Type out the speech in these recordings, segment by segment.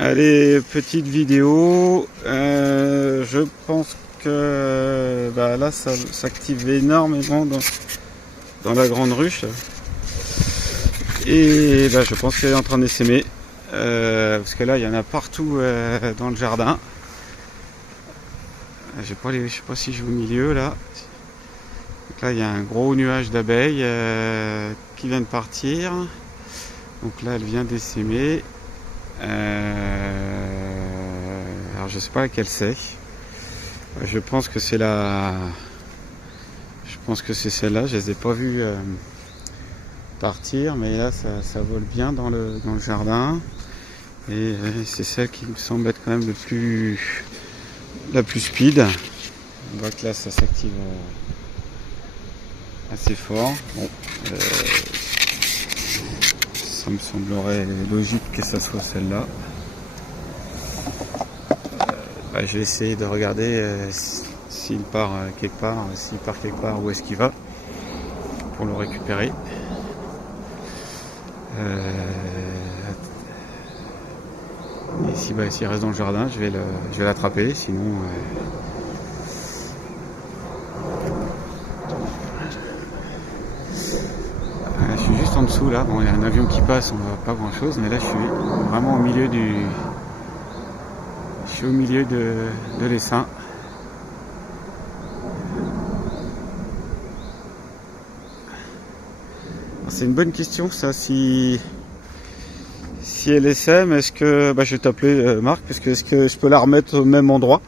Allez, petite vidéo. Je pense que là, ça s'active énormément dans la grande ruche. Et je pense qu'elle est en train d'essaimer. Parce que là, il y en a partout dans le jardin. Je sais pas si je vais au milieu là. Donc là, il y a un gros nuage d'abeilles qui vient de partir. Donc là, elle vient d'essaimer. Alors je sais pas laquelle c'est. Je pense que c'est c'est celle-là. Je les ai pas vues partir, mais là ça vole bien dans le jardin. Et c'est celle qui me semble être quand même la plus speed. On voit que là ça s'active assez fort. Bon, ça me semblerait logique que ça soit celle-là. Je vais essayer de regarder s'il part quelque part, où est-ce qu'il va pour le récupérer. Et s'il reste dans le jardin, je vais l'attraper, sinon je suis juste en dessous là. Bon, il y a un avion qui passe, on voit pas grand chose, mais là je suis vraiment au milieu de l'essaim. C'est une bonne question ça, si elle essaime, est-ce que je vais t'appeler Marc, parce que est-ce que je peux la remettre au même endroit?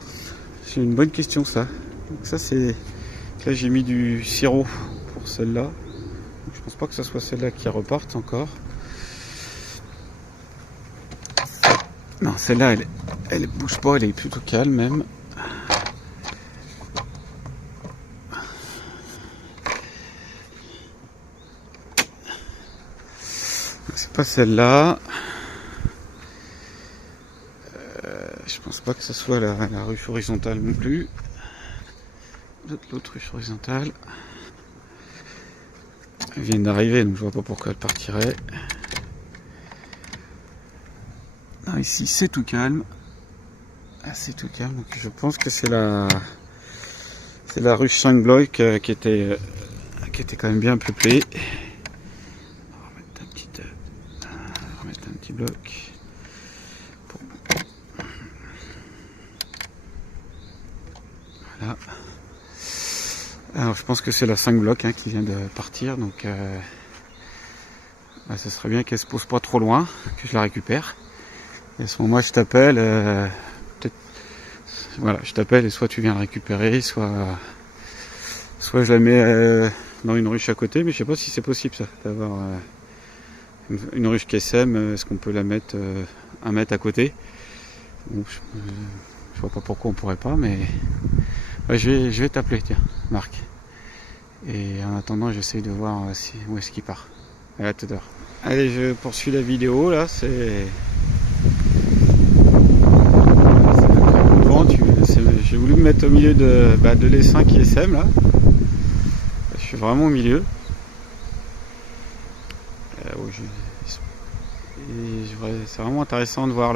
C'est une bonne question ça. Donc ça c'est, là j'ai mis du sirop pour celle-là. Je pense pas que ce soit celle-là qui reparte encore. Non, celle-là elle bouge pas, elle est plutôt calme même. C'est pas celle-là. Je pense pas que ce soit la ruche horizontale non plus. L'autre ruche horizontale. Elle vient d'arriver, donc je vois pas pourquoi elle partirait. Non, ici c'est tout calme. C'est tout calme, donc je pense que c'est la ruche 5 blocs qui était quand même bien peuplée. On va remettre un petit bloc. Voilà. Alors je pense que c'est la 5 blocs qui vient de partir, donc ce serait bien qu'elle se pose pas trop loin, que je la récupère. Et à ce moment-là, je t'appelle. Je t'appelle et soit tu viens la récupérer, soit je la mets dans une ruche à côté, mais je sais pas si c'est possible ça, d'avoir une ruche qui sème. Est-ce qu'on peut la mettre 1 mètre à côté? Bon, je vois pas pourquoi on pourrait pas, mais je vais t'appeler, tiens, Marc. Et en attendant, j'essaye de voir où est-ce qu'il part. Allez, à tout à l'heure. Allez, je poursuis la vidéo là. J'ai voulu me mettre au milieu de l'essaim qui sème là. Je suis vraiment au milieu. C'est vraiment intéressant de voir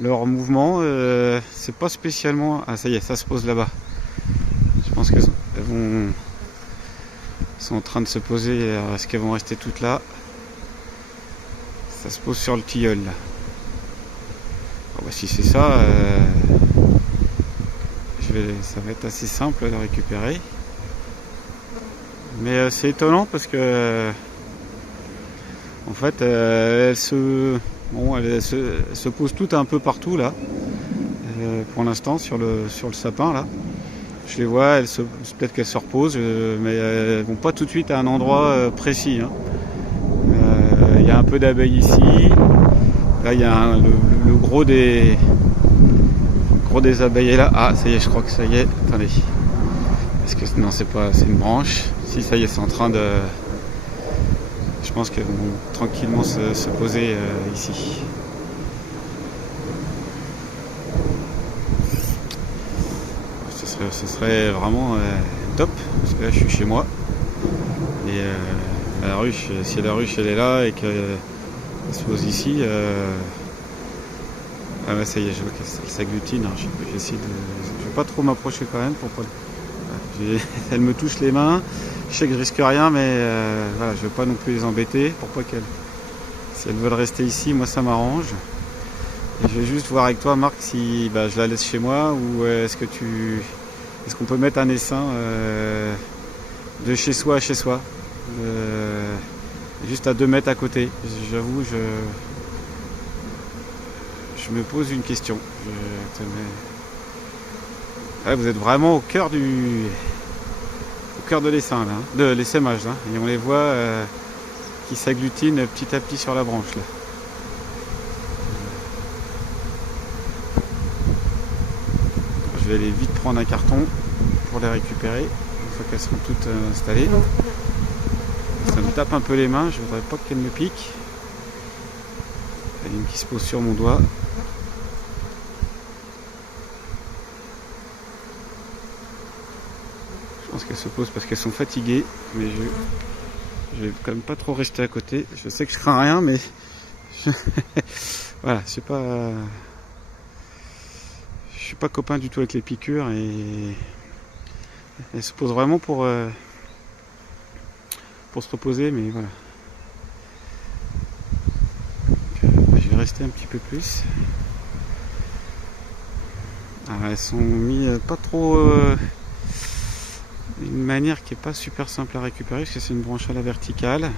leur mouvement. C'est pas spécialement. Ah ça y est, ça se pose là-bas. Je pense qu'elles sont en train de se poser. Alors, est-ce qu'elles vont rester toutes là? Ça se pose sur le tilleul là. Si c'est ça, ça va être assez simple de récupérer. Mais c'est étonnant parce que en fait elles se posent toutes un peu partout là. Pour l'instant sur le sapin là. Je les vois, peut-être qu'elles se reposent, mais elles vont pas tout de suite à un endroit précis. Il y a un peu d'abeilles ici. Là il y a le gros des abeilles est là. Ah ça y est, je crois que ça y est. Attendez. Est-ce que non, c'est une branche. Si ça y est, c'est en train de. Je pense qu'elles vont tranquillement se poser ici. Ce serait vraiment top, parce que là je suis chez moi. Et la ruche, si la ruche elle est là et qu'elle se pose ici, Ah ouais, ça y est, je vois qu'elle s'agglutine. Alors, j'essaie de... Je vais pas trop m'approcher quand même pour pas... Elle me touche les mains. Je sais que je risque rien, mais voilà, je veux pas non plus les embêter. Pour pas qu'elles... Si elles veulent rester ici, moi ça m'arrange. Et je vais juste voir avec toi, Marc, si je la laisse chez moi ou est-ce qu'on peut mettre un essaim de chez soi à chez soi, juste à 2 mètres à côté. J'avoue, je me pose une question. Vous êtes vraiment au cœur de l'essaim là, de l'essaimage là, et on les voit qui s'agglutinent petit à petit sur la branche là. Je vais aller vite prendre un carton pour les récupérer une fois qu'elles seront toutes installées. Ça me tape un peu les mains, je voudrais pas qu'elles me piquent. Il y a une qui se pose sur mon doigt. Je pense qu'elles se posent parce qu'elles sont fatiguées, mais je vais quand même pas trop rester à côté. Je sais que je crains rien, mais voilà, c'est pas... Je suis pas copain du tout avec les piqûres et elles se posent vraiment pour se reposer, mais voilà. Donc, je vais rester un petit peu plus. Alors, elles sont mis pas trop d'une manière qui est pas super simple à récupérer parce que c'est une branche à la verticale.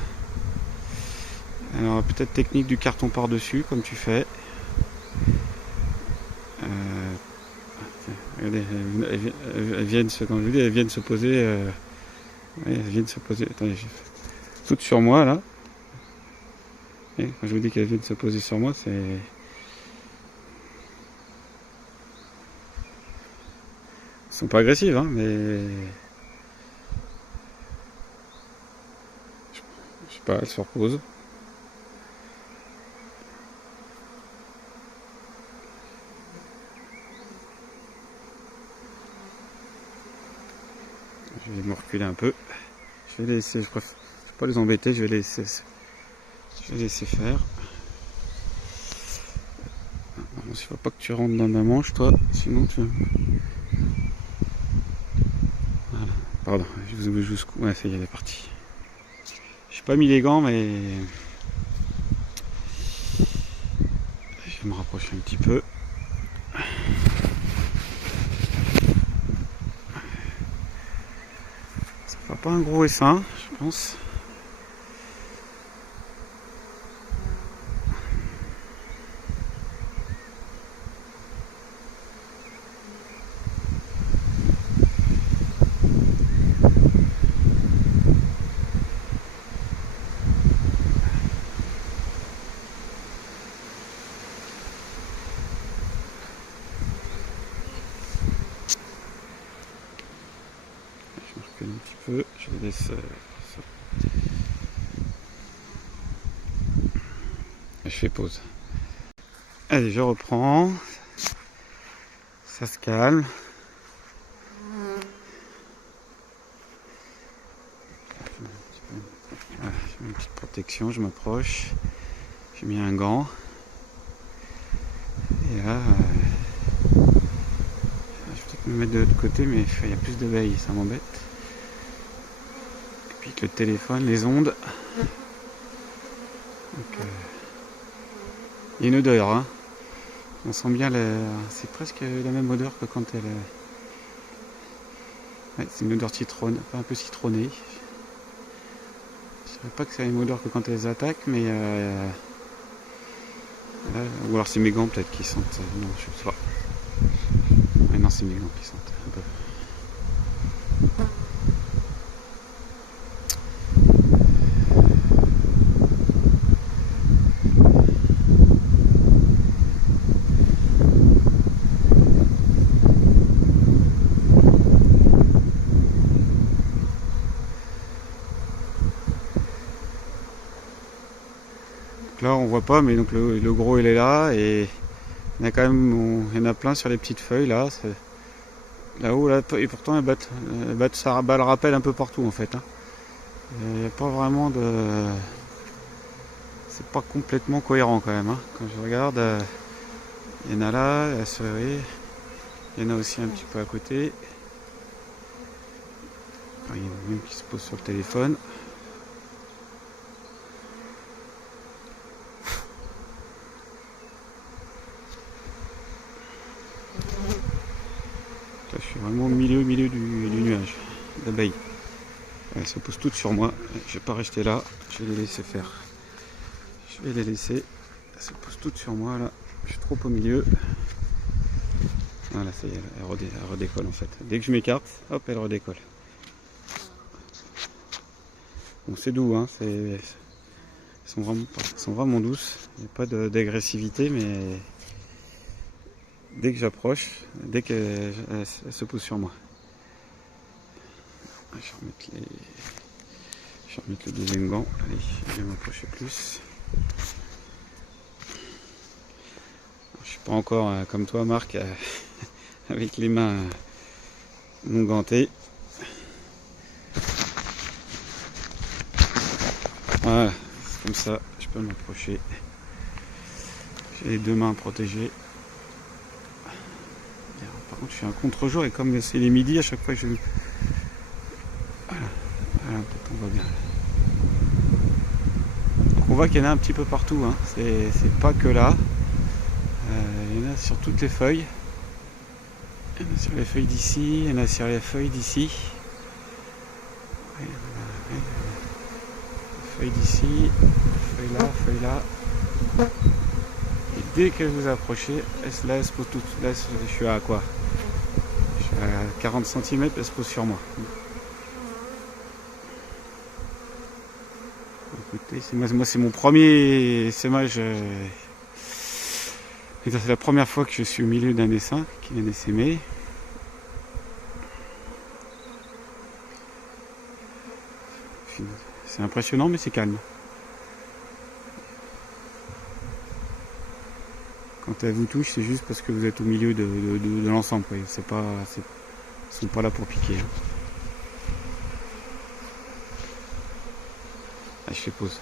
Alors peut-être technique du carton par dessus comme tu fais. Regardez, elles viennent se, comme je vous dis, elles viennent se poser. Ouais, elles viennent se poser. Attendez, toutes sur moi là. Et quand je vous dis qu'elles viennent se poser sur moi, c'est. Elles sont pas agressives, hein, mais. Je sais pas, elles se reposent. Je vais me reculer un peu. Je vais laisser, je préfère pas les embêter, je vais laisser faire. Il ne faut pas que tu rentres dans ma manche, toi, sinon tu... Voilà. Pardon, je vous jusqu'où. Ouais, ça y est, elle est partie. J'ai pas mis les gants, mais... Je vais me rapprocher un petit peu. Ça fera pas un gros essaim, je pense. Un petit peu, je les laisse. Je fais pause. Allez, je reprends. Ça se calme. Voilà, je mets une petite protection, je m'approche. J'ai mis un gant. Et là, je vais peut-être me mettre de l'autre côté, mais il y a plus d'abeilles, ça m'embête. Et puis le téléphone, les ondes. Donc, il y a une odeur, hein. On sent bien, c'est presque la même odeur que quand elle... Ouais, c'est une odeur citronne, un peu citronnée. Je dirais pas que c'est la même odeur que quand elles attaquent, mais... Là, ou alors c'est mes gants peut-être qui sentent... non, je sais pas. Ouais, non, c'est mes gants qui sentent un peu. Là on voit pas, mais donc le gros il est là et il y en a quand même, il y en a plein sur les petites feuilles là. Là-haut là, et pourtant elles battent, ça bat le rappel un peu partout en fait. Hein. Il n'y a pas vraiment de, c'est pas complètement cohérent quand même. Hein. Quand je regarde, Il y en a là, la souris. Il y en a aussi un petit peu à côté. Il y en a même qui se pose sur le téléphone. Là, je suis vraiment au milieu du nuage d'abeilles. Elles se posent toutes sur moi. Je vais pas rester là. Je vais les laisser faire. Je vais les laisser. Elles se posent toutes sur moi là. Je suis trop au milieu. Voilà, ça y est, elle redécolle en fait. Dès que je m'écarte, hop, elle redécolle. Bon, c'est doux, hein. Elles sont vraiment douces. Il n'y a pas d'agressivité, mais dès que j'approche, dès qu'elle se pose sur moi. Je vais remettre le deuxième gant. Allez, je vais m'approcher plus. Alors, je suis pas encore comme toi, Marc, avec les mains non gantées. Voilà, c'est comme ça, je peux m'approcher. J'ai les deux mains protégées. Par contre, je suis un contre-jour et comme c'est les midis, à chaque fois que je... Voilà, peut-être on voit bien. Donc on voit qu'il y en a un petit peu partout, hein. C'est pas que là. Il y en a sur toutes les feuilles. Il y en a sur les feuilles d'ici, il y en a sur les feuilles d'ici. Feuille d'ici, feuille là. Et dès que vous approchez, là, elle se pose toute. Là, je suis à quoi? Je suis à 40 cm, elle se pose sur moi. Écoutez, moi c'est mon premier sémage. C'est la première fois que je suis au milieu d'un essaim qui vient d'essaimer. C'est impressionnant, mais c'est calme. Quand elle vous touche, c'est juste parce que vous êtes au milieu de l'ensemble. Ils ne sont pas là pour piquer. Hein. Ah, je fais pause.